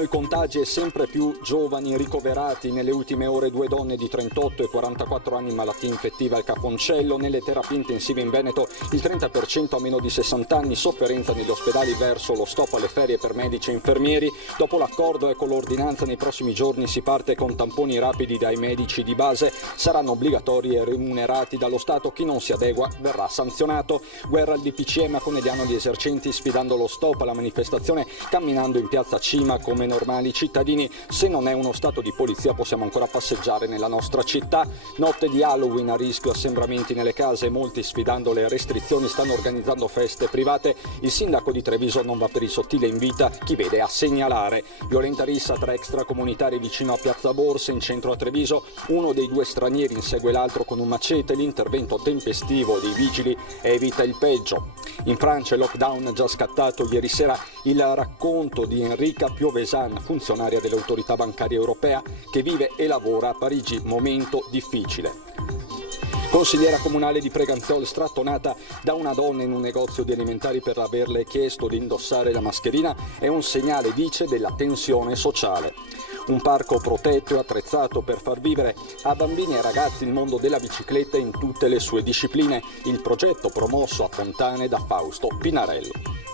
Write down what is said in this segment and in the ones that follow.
Aumentano i contagi e sempre più giovani ricoverati. Nelle ultime ore 2 donne di 38 e 44 anni in malattia infettiva al Cafoncello. Nelle terapie intensive in Veneto il 30% a meno di 60 anni. Sofferenza negli ospedali verso lo stop alle ferie per medici e infermieri. Dopo l'accordo e con l'ordinanza nei prossimi giorni si parte con tamponi rapidi dai medici di base. Saranno obbligatori e remunerati dallo Stato. Chi non si adegua verrà sanzionato. Guerra al DPCM a Conegliano, gli esercenti sfidando lo stop alla manifestazione, camminando in piazza Cima come normali cittadini. Se non è uno stato di polizia possiamo ancora passeggiare nella nostra città. Notte di Halloween, a rischio assembramenti nelle case, molti sfidando le restrizioni stanno organizzando feste private. Il sindaco di Treviso non va per il sottile, invita chi vede a segnalare. Violenta rissa tra extracomunitari vicino a Piazza Borse in centro a Treviso. Uno dei due stranieri insegue l'altro con un macete. L'intervento tempestivo dei vigili evita il peggio. In Francia il lockdown già scattato ieri sera. Il racconto di Enrica Piovesan, funzionaria dell'autorità bancaria europea che vive e lavora a Parigi, momento difficile. Consigliera comunale di Preganziol strattonata da una donna in un negozio di alimentari per averle chiesto di indossare la mascherina è un segnale, dice, della tensione sociale. Un parco protetto e attrezzato per far vivere a bambini e ragazzi il mondo della bicicletta in tutte le sue discipline. Il progetto promosso a Fontane da Fausto Pinarello.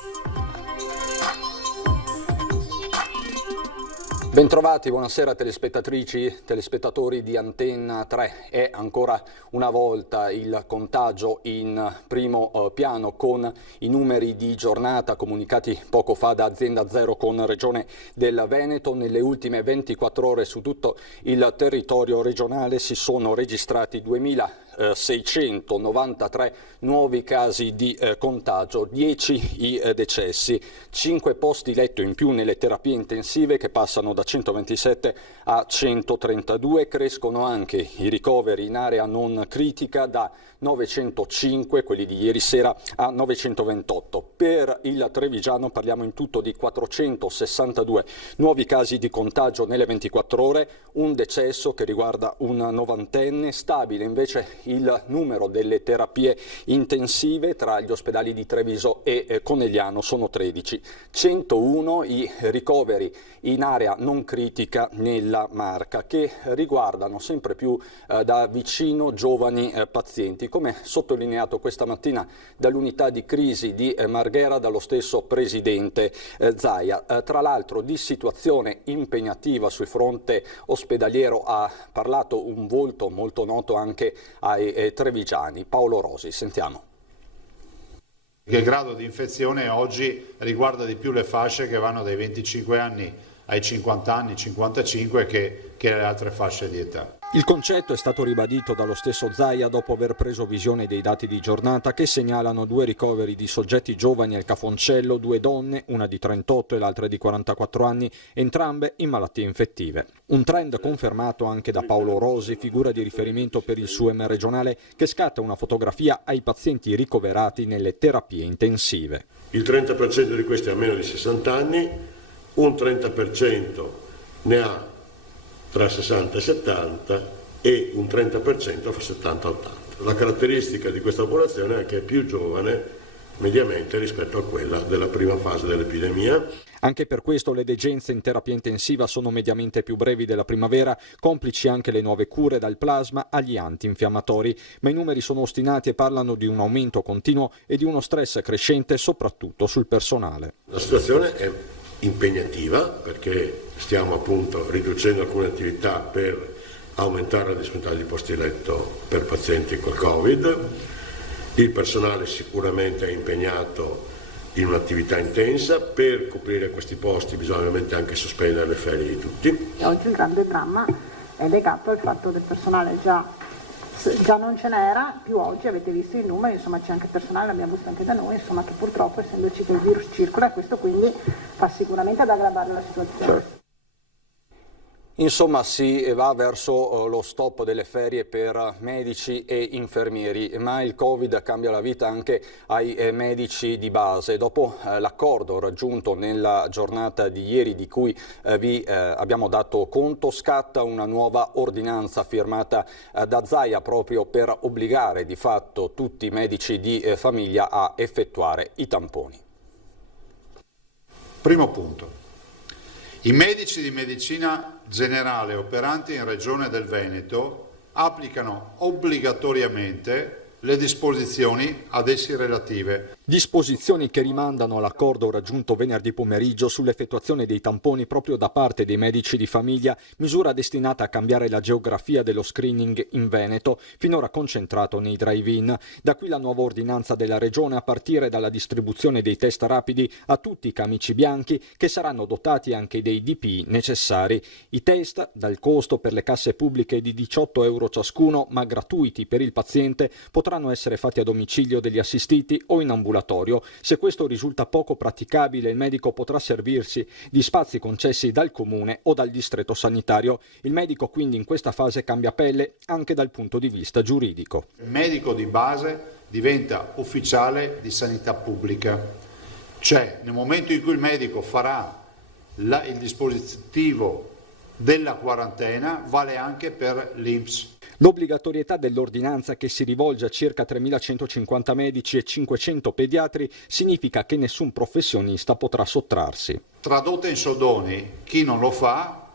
Bentrovati, buonasera telespettatrici, telespettatori di Antenna 3. È ancora una volta il contagio in primo piano con i numeri di giornata comunicati poco fa da Azienda Zero con Regione del Veneto. Nelle ultime 24 ore su tutto il territorio regionale si sono registrati 2.693 nuovi casi di contagio, 10 i decessi, 5 posti letto in più nelle terapie intensive che passano da 127 a 132, crescono anche i ricoveri in area non critica da 905, quelli di ieri sera, a 928. Per il Trevigiano parliamo in tutto di 462 nuovi casi di contagio nelle 24 ore, un decesso che riguarda un novantenne. Stabile invece il numero delle terapie intensive tra gli ospedali di Treviso e Conegliano, sono 13. 101 i ricoveri in area non critica nella Marca, che riguardano sempre più da vicino giovani pazienti, come sottolineato questa mattina dall'unità di crisi di Marghera dallo stesso presidente Zaia. Tra l'altro di situazione impegnativa sul fronte ospedaliero ha parlato un volto molto noto anche ai trevigiani, Paolo Rosi. Sentiamo. Il grado di infezione oggi riguarda di più le fasce che vanno dai 25 anni ai 50 anni, 55 che le altre fasce di età. Il concetto è stato ribadito dallo stesso Zaia dopo aver preso visione dei dati di giornata che segnalano 2 ricoveri di soggetti giovani al Cafoncello, 2 donne, una di 38 e l'altra di 44 anni, entrambe in malattie infettive. Un trend confermato anche da Paolo Rosi, figura di riferimento per il SUEM regionale, che scatta una fotografia ai pazienti ricoverati nelle terapie intensive. Il 30% di questi ha meno di 60 anni, un 30% ne ha tra 60 e 70 e un 30% fa 70-80. La caratteristica di questa popolazione è che è più giovane mediamente rispetto a quella della prima fase dell'epidemia. Anche per questo le degenze in terapia intensiva sono mediamente più brevi della primavera, complici anche le nuove cure dal plasma agli antinfiammatori, ma i numeri sono ostinati e parlano di un aumento continuo e di uno stress crescente soprattutto sul personale. La situazione è impegnativa perché stiamo appunto riducendo alcune attività per aumentare la disponibilità di posti letto per pazienti col Covid. Il personale sicuramente è impegnato in un'attività intensa. Per coprire questi posti bisogna ovviamente anche sospendere le ferie di tutti. Oggi il grande dramma è legato al fatto del personale già non ce n'era, più oggi avete visto i numeri, insomma c'è anche personale, l'abbiamo visto anche da noi, insomma che purtroppo essendoci che il virus circola, questo quindi fa sicuramente ad aggravare la situazione. Certo. Insomma si va verso lo stop delle ferie per medici e infermieri, ma il Covid cambia la vita anche ai medici di base. Dopo l'accordo raggiunto nella giornata di ieri di cui vi abbiamo dato conto, scatta una nuova ordinanza firmata da Zaia proprio per obbligare di fatto tutti i medici di famiglia a effettuare i tamponi. Primo punto. I medici di medicina generale operanti in Regione del Veneto applicano obbligatoriamente le disposizioni ad essi relative. Disposizioni che rimandano all'accordo raggiunto venerdì pomeriggio sull'effettuazione dei tamponi proprio da parte dei medici di famiglia, misura destinata a cambiare la geografia dello screening in Veneto, finora concentrato nei drive-in. Da qui la nuova ordinanza della Regione a partire dalla distribuzione dei test rapidi a tutti i camici bianchi che saranno dotati anche dei DPI necessari. I test, dal costo per le casse pubbliche di 18 euro ciascuno, ma gratuiti per il paziente, potranno essere fatti a domicilio degli assistiti o in ambulatorio. Se questo risulta poco praticabile, il medico potrà servirsi di spazi concessi dal comune o dal distretto sanitario. Il medico quindi in questa fase cambia pelle anche dal punto di vista giuridico. Il medico di base diventa ufficiale di sanità pubblica, cioè nel momento in cui il medico farà il dispositivo della quarantena vale anche per l'INPS. L'obbligatorietà dell'ordinanza, che si rivolge a circa 3.150 medici e 500 pediatri, significa che nessun professionista potrà sottrarsi. Tradotta in soldoni, chi non lo fa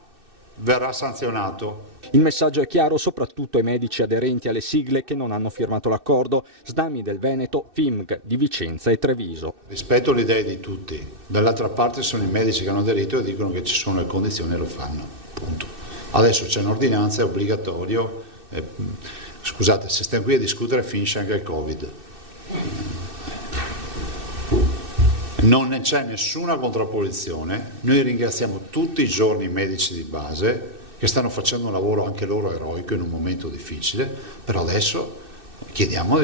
verrà sanzionato. Il messaggio è chiaro soprattutto ai medici aderenti alle sigle che non hanno firmato l'accordo: SNAMI del Veneto, FIMG di Vicenza e Treviso. Rispetto le idee di tutti, dall'altra parte sono i medici che hanno aderito e dicono che ci sono le condizioni e lo fanno. Punto. Adesso c'è un'ordinanza, è obbligatorio. Scusate, se stiamo qui a discutere finisce anche il Covid. Non c'è nessuna contrapposizione. Noi ringraziamo tutti i giorni i medici di base che stanno facendo un lavoro anche loro eroico in un momento difficile, però adesso chiediamo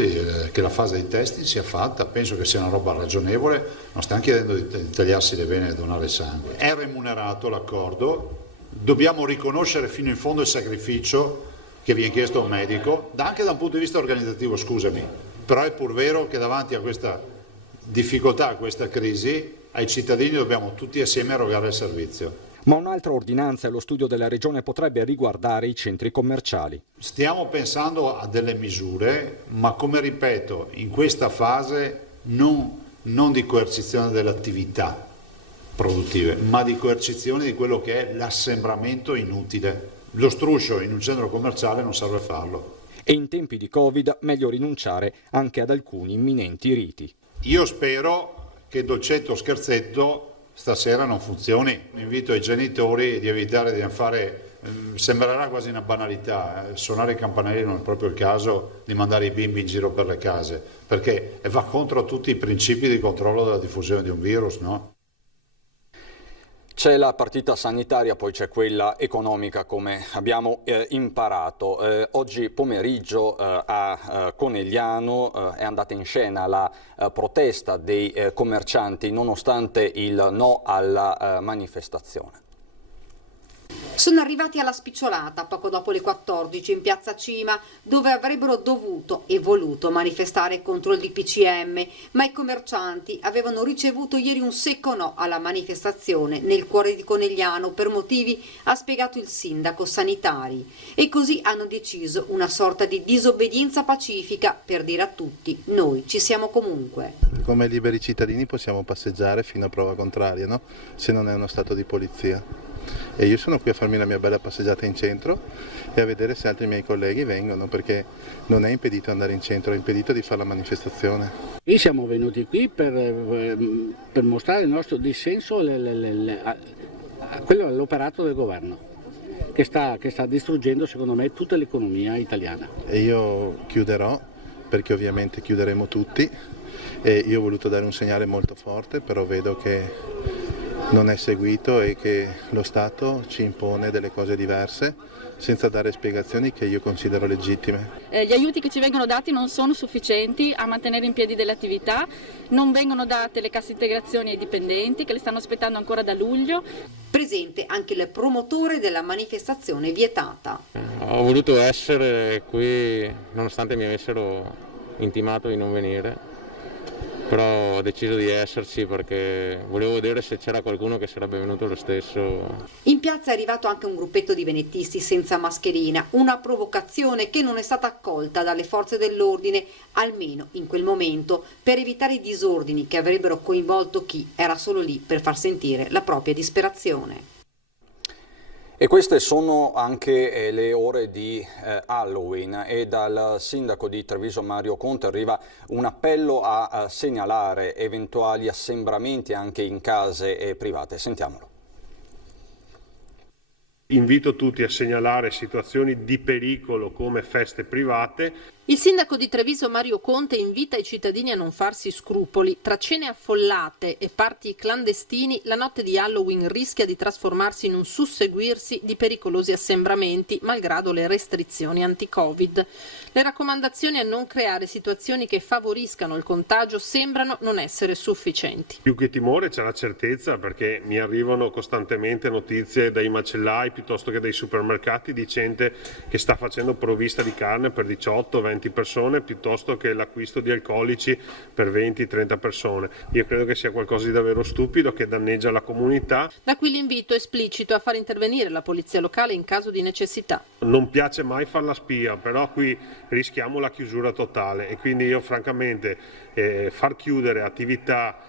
che la fase di testing sia fatta. Penso che sia una roba ragionevole, non stiamo chiedendo di tagliarsi le vene e donare sangue. È remunerato l'accordo, dobbiamo riconoscere fino in fondo il sacrificio che viene chiesto a un medico, anche da un punto di vista organizzativo, scusami, però è pur vero che davanti a questa difficoltà, a questa crisi, ai cittadini dobbiamo tutti assieme erogare il servizio. Ma un'altra ordinanza e lo studio della Regione potrebbe riguardare i centri commerciali. Stiamo pensando a delle misure, ma come ripeto, in questa fase non di coercizione delle attività produttive, ma di coercizione di quello che è l'assembramento inutile. Lo struscio in un centro commerciale non serve farlo. E in tempi di Covid meglio rinunciare anche ad alcuni imminenti riti. Io spero che dolcetto scherzetto stasera non funzioni. Invito i genitori di evitare di fare, sembrerà quasi una banalità, suonare i campanelli non è proprio il caso di mandare i bimbi in giro per le case, perché va contro tutti i principi di controllo della diffusione di un virus, no? C'è la partita sanitaria, poi c'è quella economica, come abbiamo imparato. Oggi pomeriggio a Conegliano è andata in scena la protesta dei commercianti nonostante il no alla manifestazione. Sono arrivati alla spicciolata poco dopo le 14 in piazza Cima, dove avrebbero dovuto e voluto manifestare contro il DPCM, ma i commercianti avevano ricevuto ieri un secco no alla manifestazione nel cuore di Conegliano per motivi, ha spiegato il sindaco, sanitari, e così hanno deciso una sorta di disobbedienza pacifica per dire a tutti: noi ci siamo comunque. Come liberi cittadini possiamo passeggiare fino a prova contraria, no? Se non è uno stato di polizia. E io sono qui a farmi la mia bella passeggiata in centro e a vedere se altri miei colleghi vengono, perché non è impedito andare in centro, è impedito di fare la manifestazione. Noi siamo venuti qui per mostrare il nostro dissenso all'operato del governo, che sta distruggendo secondo me tutta l'economia italiana. E io chiuderò, perché ovviamente chiuderemo tutti, e io ho voluto dare un segnale molto forte, però vedo che non è seguito e che lo Stato ci impone delle cose diverse senza dare spiegazioni che io considero legittime. Gli aiuti che ci vengono dati non sono sufficienti a mantenere in piedi delle attività, non vengono date le casse integrazioni ai dipendenti che le stanno aspettando ancora da luglio. Presente anche il promotore della manifestazione vietata. Ho voluto essere qui nonostante mi avessero intimato di non venire. Però ho deciso di esserci perché volevo vedere se c'era qualcuno che sarebbe venuto lo stesso. In piazza è arrivato anche un gruppetto di venetisti senza mascherina, una provocazione che non è stata accolta dalle forze dell'ordine, almeno in quel momento, per evitare i disordini che avrebbero coinvolto chi era solo lì per far sentire la propria disperazione. E queste sono anche le ore di Halloween e dal sindaco di Treviso Mario Conte arriva un appello a segnalare eventuali assembramenti anche in case private. Sentiamolo. Invito tutti a segnalare situazioni di pericolo come feste private. Il sindaco di Treviso Mario Conte invita i cittadini a non farsi scrupoli. Tra cene affollate e party clandestini, la notte di Halloween rischia di trasformarsi in un susseguirsi di pericolosi assembramenti, malgrado le restrizioni anti-Covid. Le raccomandazioni a non creare situazioni che favoriscano il contagio sembrano non essere sufficienti. Più che timore c'è la certezza, perché mi arrivano costantemente notizie dai macellai piuttosto che dai supermercati di gente che sta facendo provvista di carne per 18-20 persone piuttosto che l'acquisto di alcolici per 20-30 persone. Io credo che sia qualcosa di davvero stupido che danneggia la comunità. Da qui l'invito esplicito a far intervenire la polizia locale in caso di necessità. Non piace mai far la spia, però qui rischiamo la chiusura totale e quindi io francamente far chiudere attività,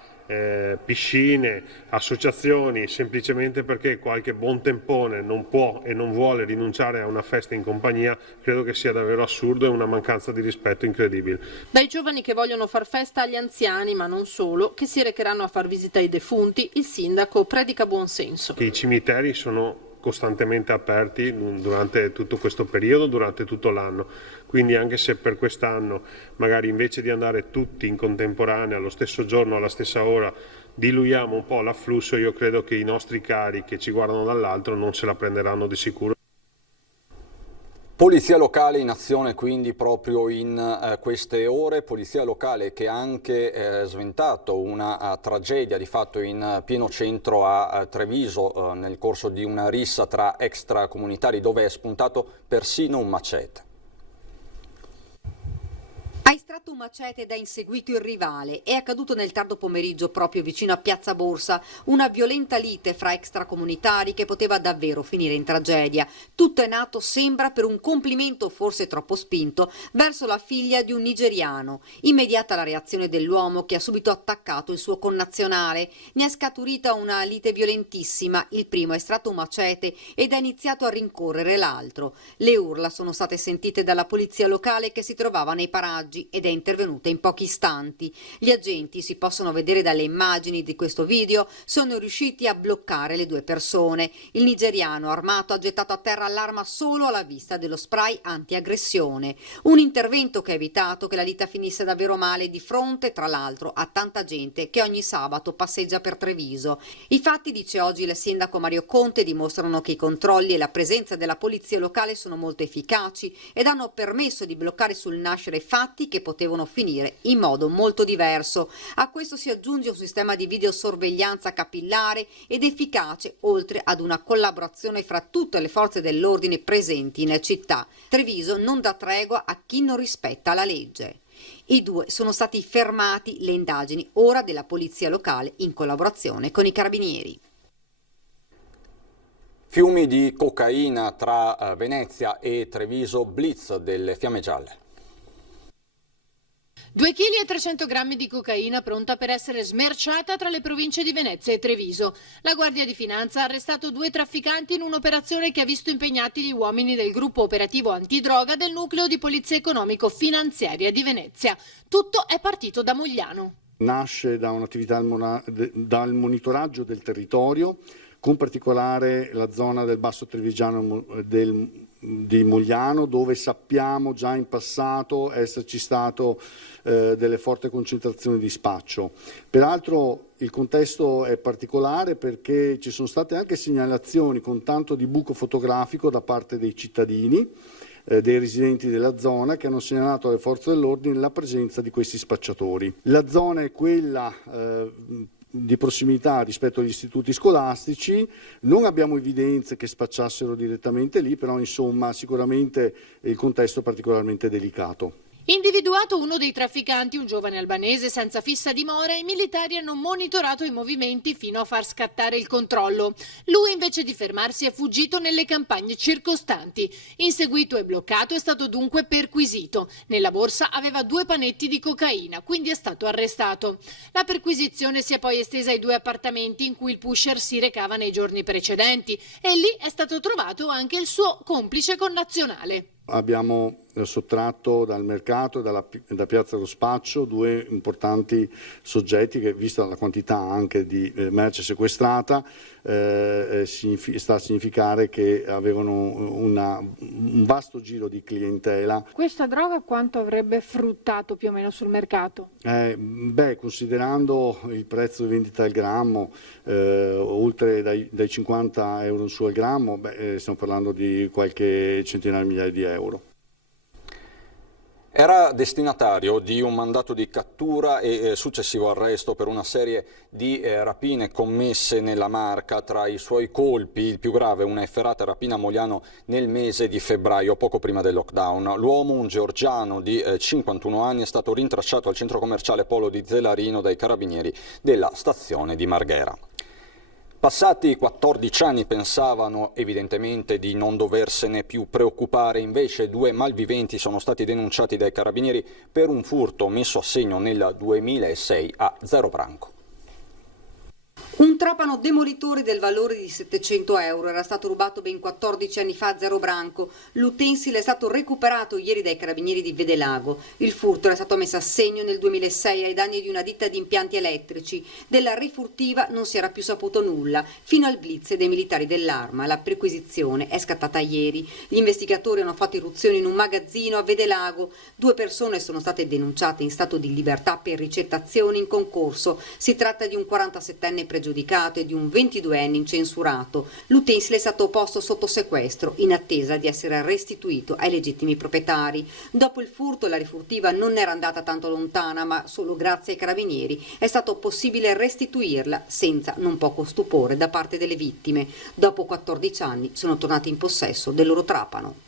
piscine, associazioni, semplicemente perché qualche buon tempone non può e non vuole rinunciare a una festa in compagnia, credo che sia davvero assurdo e una mancanza di rispetto incredibile. Dai giovani che vogliono far festa agli anziani, ma non solo, che si recheranno a far visita ai defunti, il sindaco predica buonsenso. I cimiteri sono costantemente aperti durante tutto questo periodo, durante tutto l'anno, quindi anche se per quest'anno magari invece di andare tutti in contemporanea allo stesso giorno, alla stessa ora, diluiamo un po' l'afflusso, io credo che i nostri cari che ci guardano dall'altro non se la prenderanno di sicuro. Polizia locale in azione quindi proprio in queste ore, polizia locale che ha anche sventato una tragedia di fatto in pieno centro a Treviso nel corso di una rissa tra extracomunitari dove è spuntato persino un macete. Ha estratto un macete ed ha inseguito il rivale. È accaduto nel tardo pomeriggio proprio vicino a Piazza Borsa, una violenta lite fra extracomunitari che poteva davvero finire in tragedia. Tutto è nato, sembra, per un complimento forse troppo spinto verso la figlia di un nigeriano. Immediata la reazione dell'uomo che ha subito attaccato il suo connazionale. Ne è scaturita una lite violentissima. Il primo ha estratto un macete ed ha iniziato a rincorrere l'altro. Le urla sono state sentite dalla polizia locale che si trovava nei paraggi ed è intervenuta in pochi istanti. Gli agenti, si possono vedere dalle immagini di questo video, sono riusciti a bloccare le due persone. Il nigeriano armato ha gettato a terra l'arma solo alla vista dello spray antiaggressione. Un intervento che ha evitato che la lite finisse davvero male di fronte, tra l'altro, a tanta gente che ogni sabato passeggia per Treviso. I fatti, dice oggi il sindaco Mario Conte, dimostrano che i controlli e la presenza della polizia locale sono molto efficaci ed hanno permesso di bloccare sul nascere fatti che potevano finire in modo molto diverso. A questo si aggiunge un sistema di videosorveglianza capillare ed efficace, oltre ad una collaborazione fra tutte le forze dell'ordine presenti in città. Treviso non dà tregua a chi non rispetta la legge. I due sono stati fermati, le indagini ora della polizia locale in collaborazione con i carabinieri. Fiumi di cocaina tra Venezia e Treviso, blitz delle Fiamme Gialle. 2 kg e 300 grammi di cocaina pronta per essere smerciata tra le province di Venezia e Treviso. La Guardia di Finanza ha arrestato 2 trafficanti in un'operazione che ha visto impegnati gli uomini del gruppo operativo antidroga del nucleo di polizia economico-finanziaria di Venezia. Tutto è partito da Mogliano. Nasce da un'attività dal monitoraggio del territorio, con particolare la zona del Basso Trevigiano di Mogliano, dove sappiamo già in passato esserci stato delle forti concentrazioni di spaccio. Peraltro il contesto è particolare perché ci sono state anche segnalazioni con tanto di buco fotografico da parte dei cittadini, dei residenti della zona, che hanno segnalato alle forze dell'ordine la presenza di questi spacciatori. La zona è quella di prossimità rispetto agli istituti scolastici, non abbiamo evidenze che spacciassero direttamente lì, però insomma sicuramente il contesto è particolarmente delicato. Individuato uno dei trafficanti, un giovane albanese senza fissa dimora, i militari hanno monitorato i movimenti fino a far scattare il controllo. Lui, invece di fermarsi, è fuggito nelle campagne circostanti. Inseguito e bloccato, è stato dunque perquisito. Nella borsa aveva 2 panetti di cocaina, quindi è stato arrestato. La perquisizione si è poi estesa ai 2 appartamenti in cui il pusher si recava nei giorni precedenti e lì è stato trovato anche il suo complice connazionale. Abbiamo sottratto dal mercato e da Piazza dello Spaccio 2 importanti soggetti che, vista la quantità anche di merce sequestrata, sta a significare che avevano un vasto giro di clientela. Questa droga quanto avrebbe fruttato più o meno sul mercato? Considerando il prezzo di vendita al grammo, oltre dai 50 euro in su al grammo, stiamo parlando di qualche centinaia di migliaia di euro. Era destinatario di un mandato di cattura e successivo arresto per una serie di rapine commesse nella Marca. Tra i suoi colpi, il più grave, una efferata rapina a Mogliano nel mese di febbraio, poco prima del lockdown. L'uomo, un georgiano di 51 anni, è stato rintracciato al centro commerciale Polo di Zelarino dai carabinieri della stazione di Marghera. Passati 14 anni pensavano evidentemente di non doversene più preoccupare, invece 2 malviventi sono stati denunciati dai carabinieri per un furto messo a segno nel 2006 a Zero Branco. Un trapano demolitore del valore di 700 euro era stato rubato ben 14 anni fa a Zero Branco. L'utensile è stato recuperato ieri dai carabinieri di Vedelago. Il furto era stato messo a segno nel 2006 ai danni di una ditta di impianti elettrici. Della rifurtiva non si era più saputo nulla, fino al blitz dei militari dell'Arma. La perquisizione è scattata ieri. Gli investigatori hanno fatto irruzione in un magazzino a Vedelago. 2 persone sono state denunciate in stato di libertà per ricettazione in concorso. Si tratta di un 47enne pregiudicato e di un 22enne incensurato. L'utensile è stato posto sotto sequestro in attesa di essere restituito ai legittimi proprietari. Dopo il furto la rifurtiva non era andata tanto lontana, ma solo grazie ai carabinieri è stato possibile restituirla senza non poco stupore da parte delle vittime. Dopo 14 anni sono tornati in possesso del loro trapano.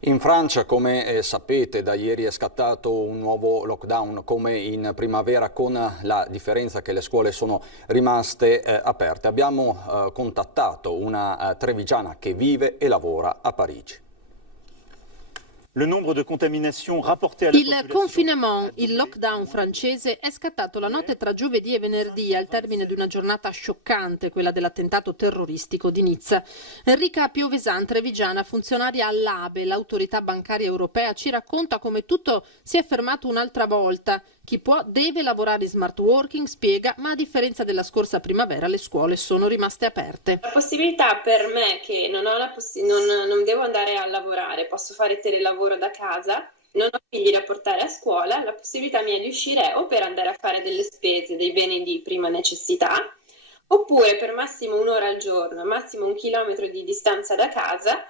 In Francia, come sapete, da ieri è scattato un nuovo lockdown come in primavera, con la differenza che le scuole sono rimaste aperte. Abbiamo contattato una trevigiana che vive e lavora a Parigi. Il confinement, il lockdown francese, è scattato la notte tra giovedì e venerdì al termine di una giornata scioccante, quella dell'attentato terroristico di Nizza. Enrica Piovesan, trevigiana, funzionaria all'ABE, l'autorità bancaria europea, ci racconta come tutto si è fermato un'altra volta. Chi può deve lavorare in smart working, spiega, ma a differenza della scorsa primavera le scuole sono rimaste aperte. La possibilità per me che non devo andare a lavorare, posso fare telelavoro da casa, non ho figli da portare a scuola, la possibilità mia di uscire è o per andare a fare delle spese, dei beni di prima necessità, oppure per massimo 1 ora al giorno, massimo 1 chilometro di distanza da casa,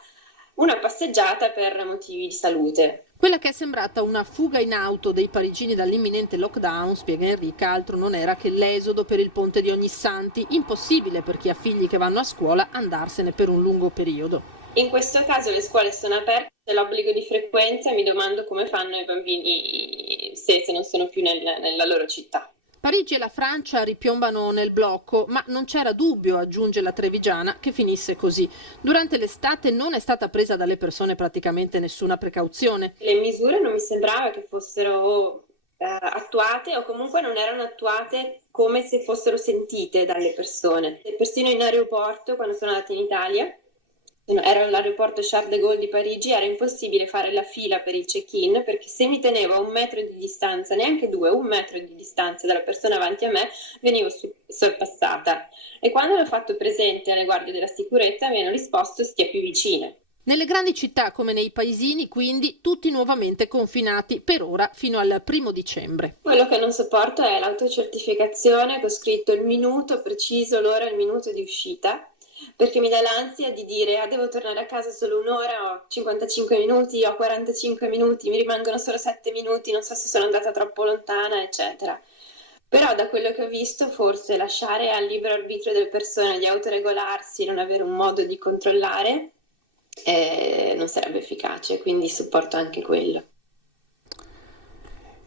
una passeggiata per motivi di salute. Quella che è sembrata una fuga in auto dei parigini dall'imminente lockdown, spiega Enrica, altro non era che l'esodo per il ponte di Ognissanti. Impossibile per chi ha figli che vanno a scuola andarsene per un lungo periodo. In questo caso le scuole sono aperte, c'è l'obbligo di frequenza e mi domando come fanno i bambini se non sono più nella loro città. Parigi e la Francia ripiombano nel blocco, ma non c'era dubbio, aggiunge la trevigiana, che finisse così. Durante l'estate non è stata presa dalle persone praticamente nessuna precauzione. Le misure non mi sembrava che fossero attuate o comunque non erano attuate come se fossero sentite dalle persone. E persino in aeroporto, quando sono andata in Italia, ero all'aeroporto Charles de Gaulle di Parigi, era impossibile fare la fila per il check-in perché se mi tenevo a 1 metro di distanza, neanche 2, 1 metro di distanza dalla persona avanti a me, venivo sorpassata. E quando l'ho fatto presente alle guardie della sicurezza mi hanno risposto stia più vicine. Nelle grandi città come nei paesini, quindi, tutti nuovamente confinati per ora fino al 1° dicembre. Quello che non sopporto è l'autocertificazione, che ho scritto il minuto preciso, l'ora e il minuto di uscita, perché mi dà l'ansia di dire devo tornare a casa solo 1 ora, ho 55 minuti, ho 45 minuti, mi rimangono solo 7 minuti, non so se sono andata troppo lontana, eccetera. Però da quello che ho visto forse lasciare al libero arbitrio delle persone di autoregolarsi e non avere un modo di controllare non sarebbe efficace, quindi supporto anche quello.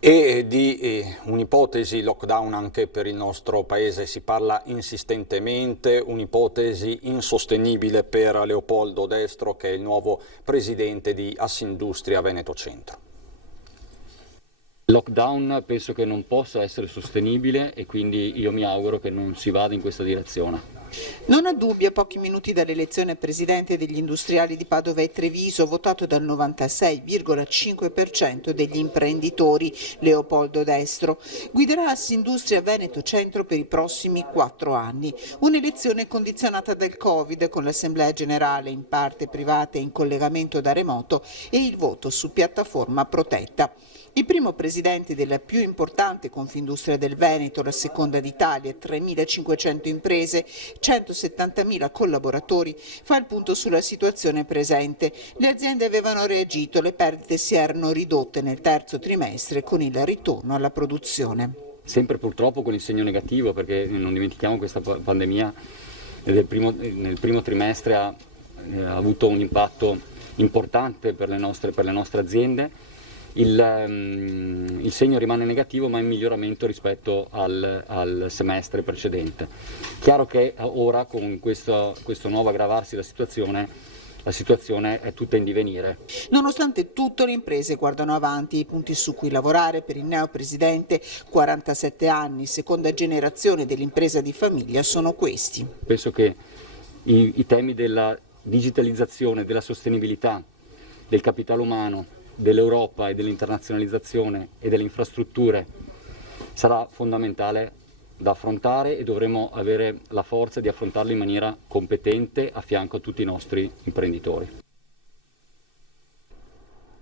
E di un'ipotesi lockdown anche per il nostro paese si parla insistentemente, un'ipotesi insostenibile per Leopoldo Destro, che è il nuovo presidente di Assindustria Veneto Centro. Il lockdown penso che non possa essere sostenibile e quindi io mi auguro che non si vada in questa direzione. Non ha dubbi, a pochi minuti dall'elezione presidente degli industriali di Padova e Treviso, votato dal 96,5% degli imprenditori, Leopoldo Destro. Guiderà Assindustria Veneto Centro per i prossimi 4 anni. Un'elezione condizionata dal Covid, con l'assemblea generale in parte privata e in collegamento da remoto e il voto su piattaforma protetta. Il primo presidente della più importante Confindustria del Veneto, la seconda d'Italia, 3.500 imprese, 170.000 collaboratori, fa il punto sulla situazione presente. Le aziende avevano reagito, le perdite si erano ridotte nel terzo trimestre con il ritorno alla produzione. Sempre purtroppo con il segno negativo, perché non dimentichiamo questa pandemia nel primo trimestre ha avuto un impatto importante per le nostre aziende. Il segno rimane negativo, ma in miglioramento rispetto al semestre precedente. Chiaro che ora con questo nuovo aggravarsi della situazione è tutta in divenire. Nonostante tutto, le imprese guardano avanti. I punti su cui lavorare per il neopresidente, 47 anni, seconda generazione dell'impresa di famiglia, sono questi. Penso che i temi della digitalizzazione, della sostenibilità, del capitale umano, dell'Europa e dell'internazionalizzazione e delle infrastrutture sarà fondamentale da affrontare e dovremo avere la forza di affrontarlo in maniera competente a fianco a tutti i nostri imprenditori.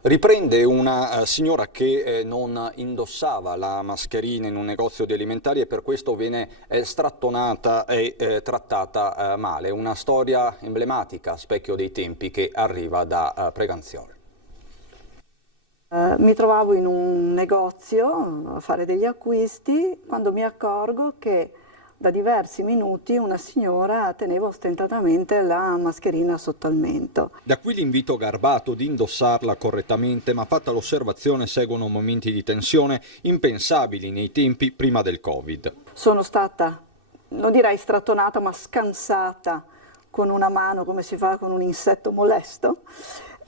Riprende una signora che non indossava la mascherina in un negozio di alimentari e per questo viene strattonata e trattata male. Una storia emblematica, specchio dei tempi, che arriva da Preganziolo. Mi trovavo in un negozio a fare degli acquisti quando mi accorgo che da diversi minuti una signora teneva ostentatamente la mascherina sotto al mento. Da qui l'invito garbato di indossarla correttamente, ma fatta l'osservazione seguono momenti di tensione impensabili nei tempi prima del Covid. Sono stata, non direi strattonata, ma scansata con una mano come si fa con un insetto molesto.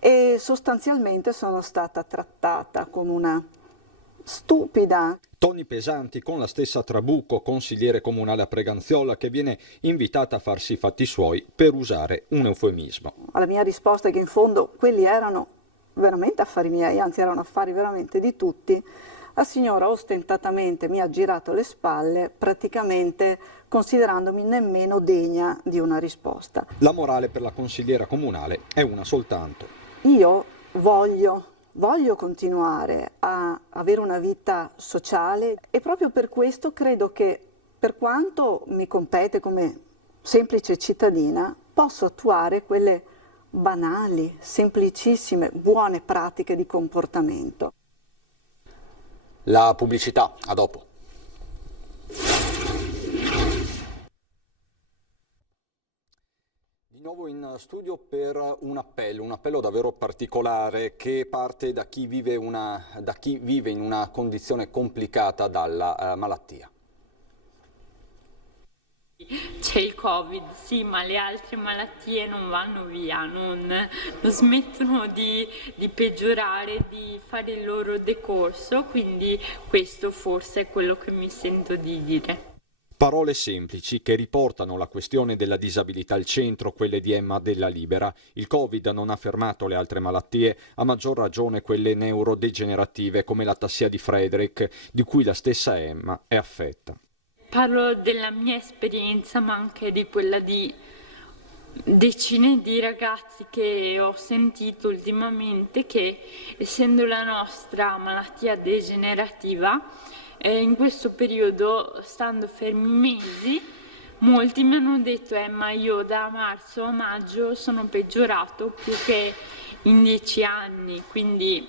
E sostanzialmente sono stata trattata come una stupida. Toni pesanti con la stessa Trabucco, consigliere comunale a Preganziola, che viene invitata a farsi i fatti suoi, per usare un eufemismo. La mia risposta è che in fondo quelli erano veramente affari miei, anzi erano affari veramente di tutti. La signora ostentatamente mi ha girato le spalle, praticamente considerandomi nemmeno degna di una risposta. La morale per la consigliera comunale è una soltanto. Io voglio continuare a avere una vita sociale e proprio per questo credo che, per quanto mi compete come semplice cittadina, posso attuare quelle banali, semplicissime, buone pratiche di comportamento. La pubblicità, a dopo. Di nuovo in studio per un appello davvero particolare che parte da chi vive in una condizione complicata dalla malattia. C'è il Covid, sì, ma le altre malattie non vanno via, non smettono di peggiorare, di fare il loro decorso, quindi questo forse è quello che mi sento di dire. Parole semplici che riportano la questione della disabilità al centro, quelle di Emma Della Libera. Il Covid non ha fermato le altre malattie, a maggior ragione quelle neurodegenerative come l'atassia di Friedreich, di cui la stessa Emma è affetta. Parlo della mia esperienza, ma anche di quella di decine di ragazzi che ho sentito ultimamente che, essendo la nostra malattia degenerativa, in questo periodo, stando fermi mesi, molti mi hanno detto ma io da marzo a maggio sono peggiorato più che in 10 anni, quindi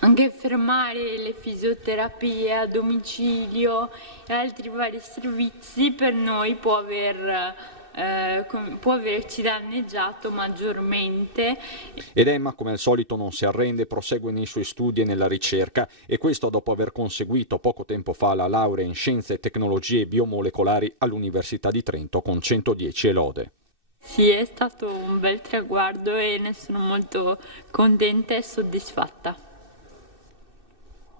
anche fermare le fisioterapie a domicilio e altri vari servizi per noi può aver può averci danneggiato maggiormente. Ed Emma, come al solito, non si arrende, prosegue nei suoi studi e nella ricerca, e questo dopo aver conseguito poco tempo fa la laurea in Scienze e Tecnologie Biomolecolari all'Università di Trento con 110 lode. Sì, è stato un bel traguardo e ne sono molto contenta e soddisfatta.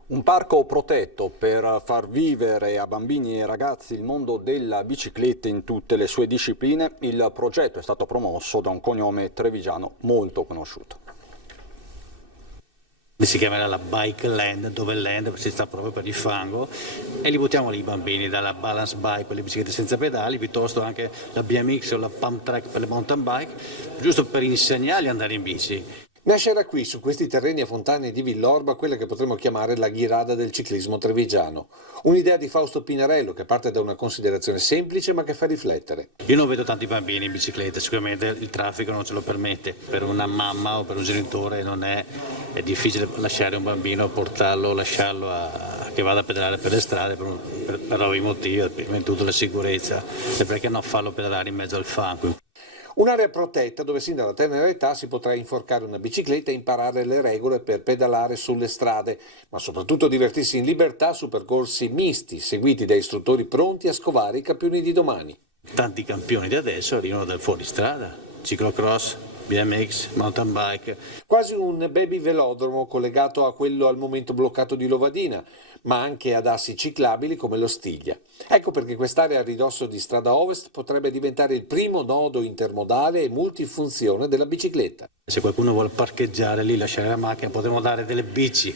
Un parco protetto per far vivere a bambini e ragazzi il mondo della bicicletta in tutte le sue discipline. Il progetto è stato promosso da un cognome trevigiano molto conosciuto. Si chiamerà la Bike Land, dove land si sta proprio per il fango, e li buttiamo lì i bambini, dalla balance bike per le biciclette senza pedali, piuttosto anche la BMX o la pump track per le mountain bike, giusto per insegnargli ad andare in bici. Nascerà qui, su questi terreni a Fontane di Villorba, quella che potremmo chiamare la ghirada del ciclismo trevigiano. Un'idea di Fausto Pinarello che parte da una considerazione semplice ma che fa riflettere. Io non vedo tanti bambini in bicicletta, sicuramente il traffico non ce lo permette. Per una mamma o per un genitore è difficile lasciare un bambino, lasciarlo che vada a pedalare per le strade per ovvi motivi, prima di tutto la sicurezza, e perché non farlo pedalare in mezzo al fango. Un'area protetta dove sin dalla tenera età si potrà inforcare una bicicletta e imparare le regole per pedalare sulle strade, ma soprattutto divertirsi in libertà su percorsi misti, seguiti da istruttori pronti a scovare i campioni di domani. Tanti campioni di adesso arrivano dal fuoristrada, ciclocross, BMX, mountain bike. Quasi un baby velodromo collegato a quello al momento bloccato di Lovadina, ma anche ad assi ciclabili come lo Stiglia. Ecco perché quest'area a ridosso di Strada Ovest potrebbe diventare il primo nodo intermodale e multifunzione della bicicletta. Se qualcuno vuole parcheggiare lì, lasciare la macchina, potremo dare delle bici,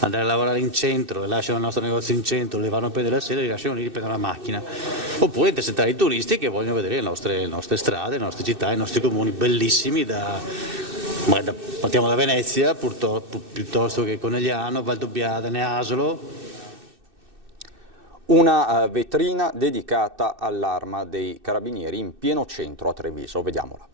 andare a lavorare in centro, le lasciano il nostro negozio in centro, le vanno a prendere la sera e li lasciano lì, riprendono la macchina. Oppure intercettare i turisti che vogliono vedere le nostre strade, le nostre città, i nostri comuni bellissimi partiamo da Venezia, piuttosto che Conegliano, Valdobbiadene, Asolo. Una vetrina dedicata all'Arma dei Carabinieri in pieno centro a Treviso, vediamola.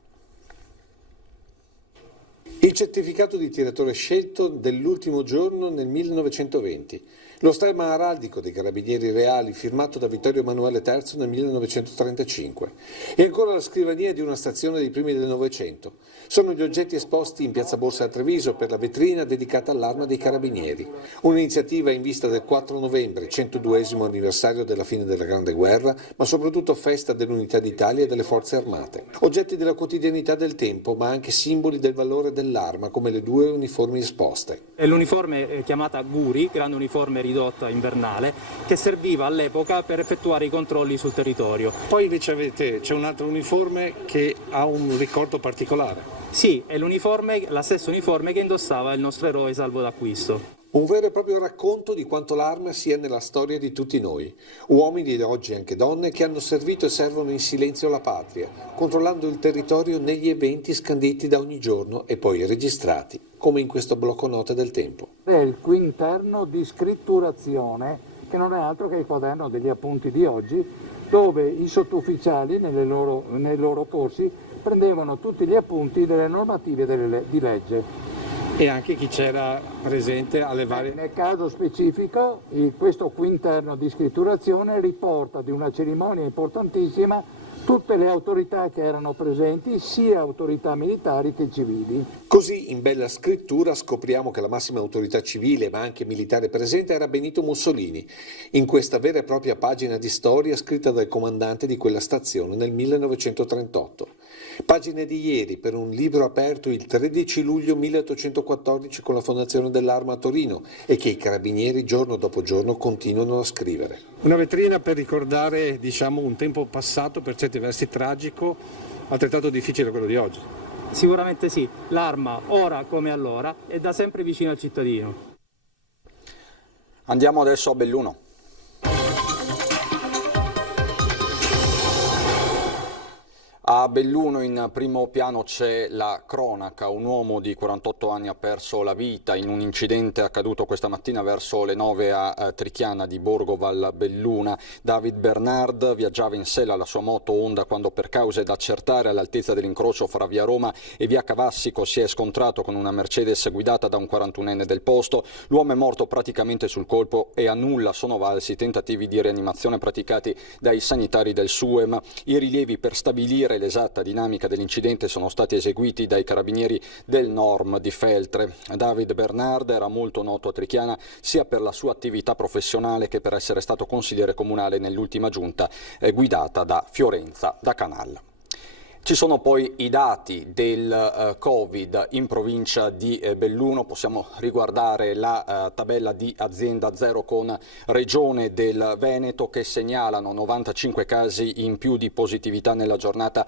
Il certificato di tiratore scelto dell'ultimo giorno nel 1920. Lo stemma araldico dei Carabinieri Reali firmato da Vittorio Emanuele III nel 1935. E ancora la scrivania di una stazione dei primi del Novecento. Sono gli oggetti esposti in Piazza Borsa a Treviso per la vetrina dedicata all'Arma dei Carabinieri. Un'iniziativa in vista del 4 novembre, 102esimo anniversario della fine della Grande Guerra, ma soprattutto festa dell'Unità d'Italia e delle Forze Armate. Oggetti della quotidianità del tempo, ma anche simboli del valore dell'arma, come le due uniformi esposte. È l'uniforme chiamata Guri, grande uniforme ridotta invernale, che serviva all'epoca per effettuare i controlli sul territorio. Poi invece c'è un altro uniforme che ha un ricordo particolare. Sì, è la stessa uniforme che indossava il nostro eroe salvo d'acquisto. Un vero e proprio racconto di quanto l'arma sia nella storia di tutti noi, uomini ed oggi anche donne che hanno servito e servono in silenzio la patria, controllando il territorio negli eventi scanditi da ogni giorno e poi registrati, come in questo blocco note del tempo. È il quinterno di scritturazione, che non è altro che il quaderno degli appunti di oggi, dove i sottufficiali nei loro corsi prendevano tutti gli appunti delle normative di legge. E anche chi c'era presente alle varie... Nel caso specifico, questo quinterno di scritturazione riporta di una cerimonia importantissima tutte le autorità che erano presenti, sia autorità militari che civili. Così, in bella scrittura, scopriamo che la massima autorità civile, ma anche militare presente, era Benito Mussolini, in questa vera e propria pagina di storia scritta dal comandante di quella stazione nel 1938. Pagine di ieri per un libro aperto il 13 luglio 1814 con la fondazione dell'Arma a Torino e che i carabinieri giorno dopo giorno continuano a scrivere. Una vetrina per ricordare, un tempo passato per certi versi tragico, altrettanto difficile quello di oggi. Sicuramente sì, l'Arma, ora come allora, è da sempre vicino al cittadino. Andiamo adesso a Belluno. A Belluno in primo piano c'è la cronaca. Un uomo di 48 anni ha perso la vita in un incidente accaduto questa mattina verso le 9 a Trichiana di Borgo Val Belluna. David Bernard viaggiava in sella alla sua moto Honda quando, per cause da accertare, all'altezza dell'incrocio fra via Roma e via Cavassico si è scontrato con una Mercedes guidata da un 41enne del posto. L'uomo è morto praticamente sul colpo e a nulla sono valsi i tentativi di rianimazione praticati dai sanitari del SUEM. I rilievi per stabilire l'esatta dinamica dell'incidente sono stati eseguiti dai carabinieri del Norm di Feltre. David Bernard era molto noto a Trichiana sia per la sua attività professionale che per essere stato consigliere comunale nell'ultima giunta guidata da Fiorenza da Canal. Ci sono poi i dati del Covid in provincia di Belluno. Possiamo riguardare la tabella di Azienda Zero con Regione del Veneto, che segnalano 95 casi in più di positività nella giornata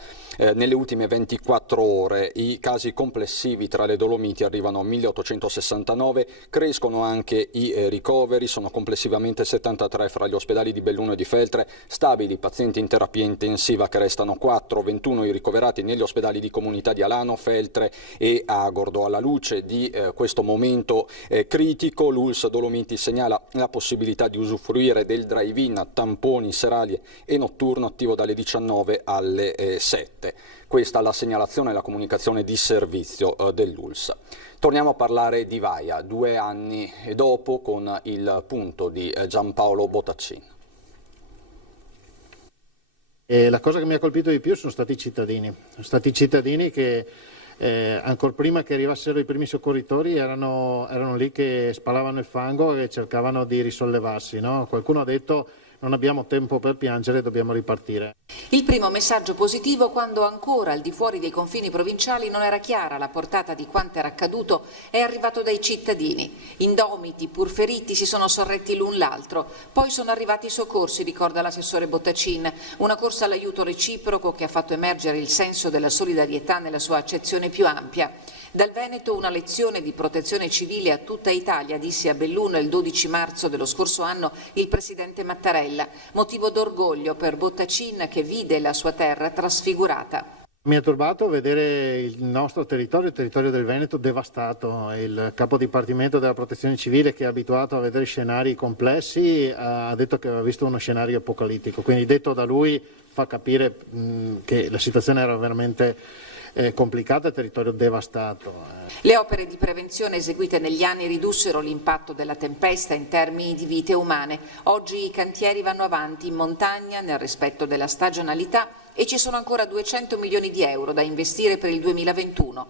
nelle ultime 24 ore. I casi complessivi tra le Dolomiti arrivano a 1869, crescono anche i ricoveri, sono complessivamente 73 fra gli ospedali di Belluno e di Feltre, stabili pazienti in terapia intensiva che restano 4, 21 i ricoverati negli ospedali di comunità di Alano, Feltre e Agordo. Alla luce di questo momento critico, l'ULSS Dolomiti segnala la possibilità di usufruire del drive-in, tamponi serali e notturno attivo dalle 19 alle 7. Questa è la segnalazione e la comunicazione di servizio dell'ULSS. Torniamo a parlare di Vaia, 2 anni dopo, con il punto di Giampaolo Botaccin. E la cosa che mi ha colpito di più sono stati i cittadini. Sono stati i cittadini che ancora prima che arrivassero i primi soccorritori erano lì che spalavano il fango e cercavano di risollevarsi, no? Qualcuno ha detto: non abbiamo tempo per piangere, dobbiamo ripartire. Il primo messaggio positivo quando ancora al di fuori dei confini provinciali non era chiara la portata di quanto era accaduto è arrivato dai cittadini. Indomiti, pur feriti, si sono sorretti l'un l'altro. Poi sono arrivati i soccorsi, ricorda l'assessore Botaccin, una corsa all'aiuto reciproco che ha fatto emergere il senso della solidarietà nella sua accezione più ampia. Dal Veneto una lezione di protezione civile a tutta Italia, disse a Belluno il 12 marzo dello scorso anno il presidente Mattarella. Motivo d'orgoglio per Botaccin, che vide la sua terra trasfigurata. Mi ha turbato vedere il nostro territorio, il territorio del Veneto, devastato. Il capo dipartimento della protezione civile, che è abituato a vedere scenari complessi, ha detto che aveva visto uno scenario apocalittico. Quindi, detto da lui, fa capire che la situazione era veramente complicata, il territorio devastato. Le opere di prevenzione eseguite negli anni ridussero l'impatto della tempesta in termini di vite umane. Oggi i cantieri vanno avanti in montagna nel rispetto della stagionalità e ci sono ancora 200 milioni di euro da investire per il 2021.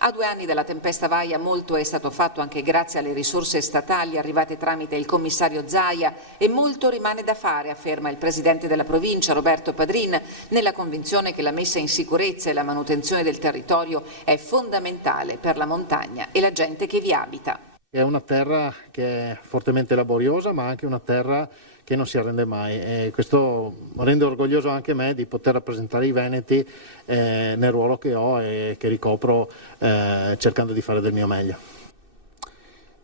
A 2 anni dalla tempesta Vaia molto è stato fatto anche grazie alle risorse statali arrivate tramite il commissario Zaia e molto rimane da fare, afferma il presidente della provincia Roberto Padrin, nella convinzione che la messa in sicurezza e la manutenzione del territorio è fondamentale per la montagna e la gente che vi abita. È una terra che è fortemente laboriosa, ma anche una terra che non si arrende mai, e questo rende orgoglioso anche me di poter rappresentare i veneti nel ruolo che ho e che ricopro, cercando di fare del mio meglio.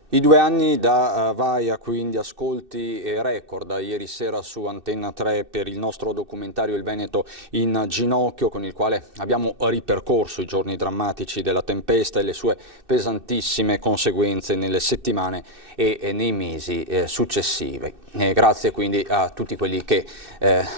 I 2 anni da Vaia, quindi ascolti e record ieri sera su Antenna 3 per il nostro documentario Il Veneto in ginocchio, con il quale abbiamo ripercorso i giorni drammatici della tempesta e le sue pesantissime conseguenze nelle settimane e nei mesi successivi. Grazie quindi a tutti quelli che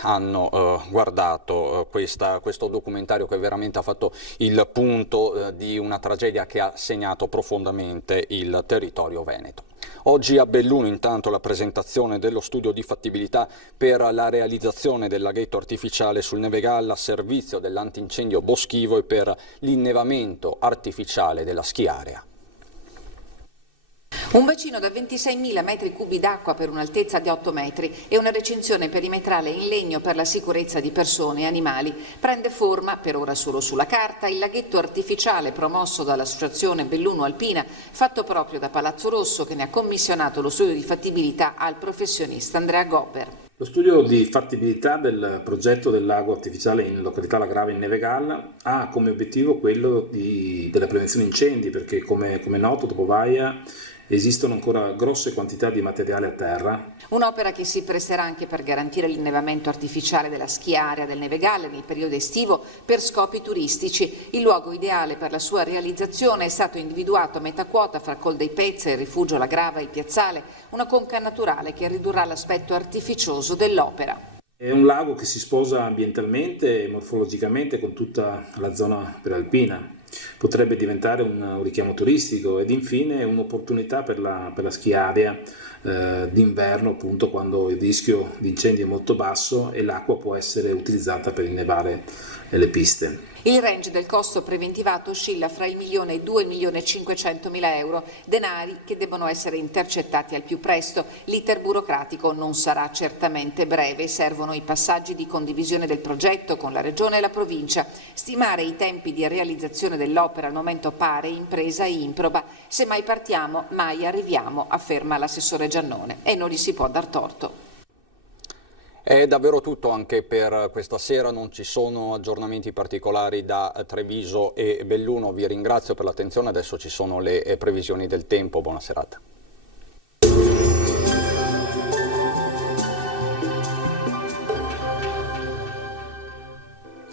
hanno guardato questo documentario, che veramente ha fatto il punto di una tragedia che ha segnato profondamente il territorio veneto. Oggi a Belluno intanto la presentazione dello studio di fattibilità per la realizzazione del laghetto artificiale sul Nevegalla a servizio dell'antincendio boschivo e per l'innevamento artificiale della schiarea. Un bacino da 26.000 metri cubi d'acqua per un'altezza di 8 metri e una recinzione perimetrale in legno per la sicurezza di persone e animali. Prende forma, per ora solo sulla carta, il laghetto artificiale promosso dall'associazione Belluno Alpina, fatto proprio da Palazzo Rosso, che ne ha commissionato lo studio di fattibilità al professionista Andrea Gopper. Lo studio di fattibilità del progetto del lago artificiale in località La Grave in Nevegalla ha come obiettivo quello della prevenzione incendi, perché come noto dopo Vaia Esistono ancora grosse quantità di materiale a terra. Un'opera che si presterà anche per garantire l'innevamento artificiale della schiarea del Nevegalle nel periodo estivo per scopi turistici. Il luogo ideale per la sua realizzazione è stato individuato a metà quota fra Col dei Pezza, il rifugio La Grava e il piazzale, una conca naturale che ridurrà l'aspetto artificioso dell'opera. È un lago che si sposa ambientalmente e morfologicamente con tutta la zona prealpina. Potrebbe diventare un richiamo turistico ed infine un'opportunità per la schiaria d'inverno, appunto quando il rischio di incendi è molto basso e l'acqua può essere utilizzata per innevare le piste. Il range del costo preventivato oscilla fra il 1 milione e 2 milioni e 500 mila euro, denari che debbono essere intercettati al più presto. L'iter burocratico non sarà certamente breve, servono i passaggi di condivisione del progetto con la Regione e la Provincia. Stimare i tempi di realizzazione dell'opera al momento pare impresa improba. Se mai partiamo, mai arriviamo, afferma l'assessore Giannone, e non gli si può dar torto. È davvero tutto anche per questa sera, non ci sono aggiornamenti particolari da Treviso e Belluno. Vi ringrazio per l'attenzione, adesso ci sono le previsioni del tempo. Buona serata.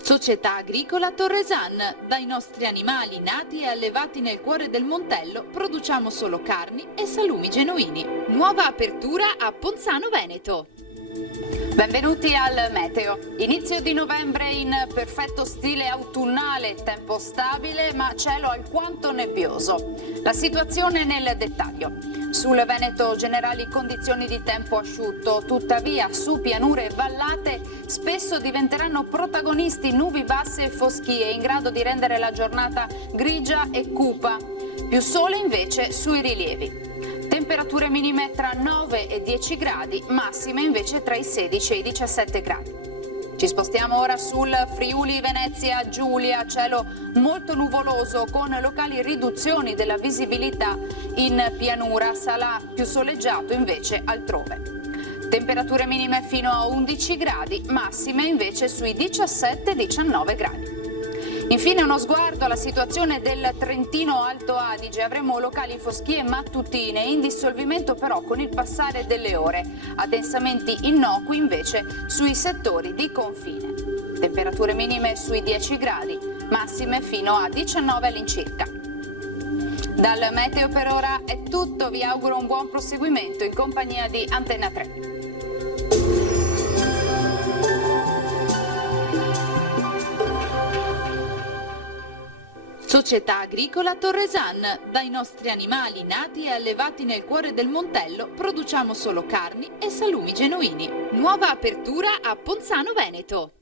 Società Agricola Torresan. Dai nostri animali nati e allevati nel cuore del Montello produciamo solo carni e salumi genuini. Nuova apertura a Ponzano Veneto. Benvenuti al meteo. Inizio di novembre in perfetto stile autunnale, tempo stabile ma cielo alquanto nebbioso. La situazione nel dettaglio. Sul Veneto generali condizioni di tempo asciutto, tuttavia su pianure e vallate spesso diventeranno protagonisti nubi basse e foschie in grado di rendere la giornata grigia e cupa. Più sole invece sui rilievi. Temperature minime tra 9 e 10 gradi, massime invece tra i 16 e i 17 gradi. Ci spostiamo ora sul Friuli Venezia Giulia, cielo molto nuvoloso con locali riduzioni della visibilità in pianura, sarà più soleggiato invece altrove. Temperature minime fino a 11 gradi, massime invece sui 17-19 gradi. Infine uno sguardo alla situazione del Trentino Alto Adige. Avremo locali foschie mattutine, in dissolvimento però con il passare delle ore. Addensamenti innocui invece sui settori di confine. Temperature minime sui 10 gradi, massime fino a 19 all'incirca. Dal meteo per ora è tutto, vi auguro un buon proseguimento in compagnia di Antenna 3. Società Agricola Torresan. Dai nostri animali nati e allevati nel cuore del Montello produciamo solo carni e salumi genuini. Nuova apertura a Ponzano Veneto.